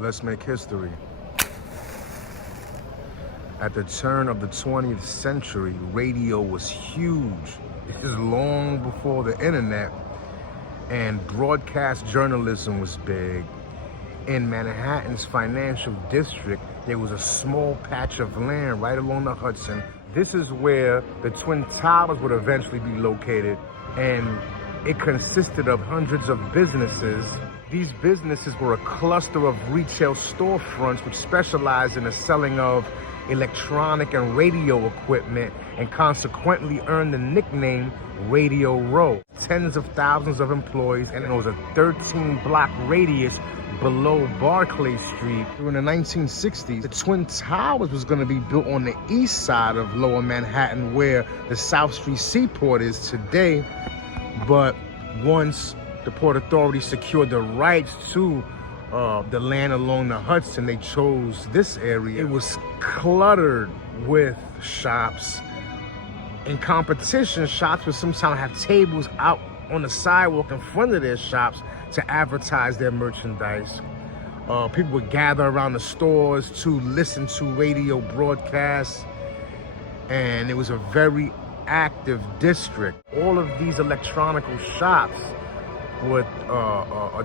Let's make history. At the turn of the 20th century, radio was huge. It was long before the internet, and broadcast journalism was big. In Manhattan's financial district, there was a small patch of land right along the Hudson. This is where the Twin Towers would eventually be located, and it consisted of hundreds of businesses. These businesses were a cluster of retail storefronts which specialized in the selling of electronic and radio equipment, and consequently earned the nickname Radio Row. Tens of thousands of employees, and it was a 13-block radius below Barclay Street. During the 1960s, the Twin Towers was going to be built on the east side of Lower Manhattan, where the South Street Seaport is today. But once the Port Authority secured the rights to the land along the Hudson, they chose this area. It was cluttered with shops. In competition, shops would sometimes have tables out on the sidewalk in front of their shops to advertise their merchandise. People would gather around the stores to listen to radio broadcasts, and it was a very active district. All of these electronical shops would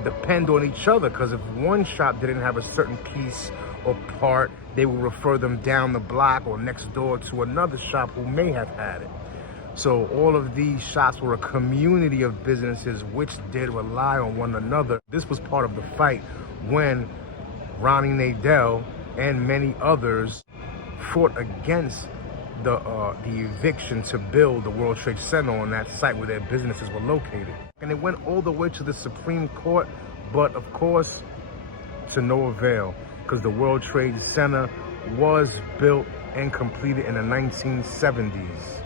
depend on each other, because if one shop didn't have a certain piece or part, they would refer them down the block or next door to another shop who may have had it. So all of these shops were a community of businesses which did rely on one another. This was part of the fight when Ronnie Nadell and many others fought against the eviction to build the World Trade Center on that site where their businesses were located. And it went all the way to the Supreme Court, but of course, to no avail, because the World Trade Center was built and completed in the 1970s.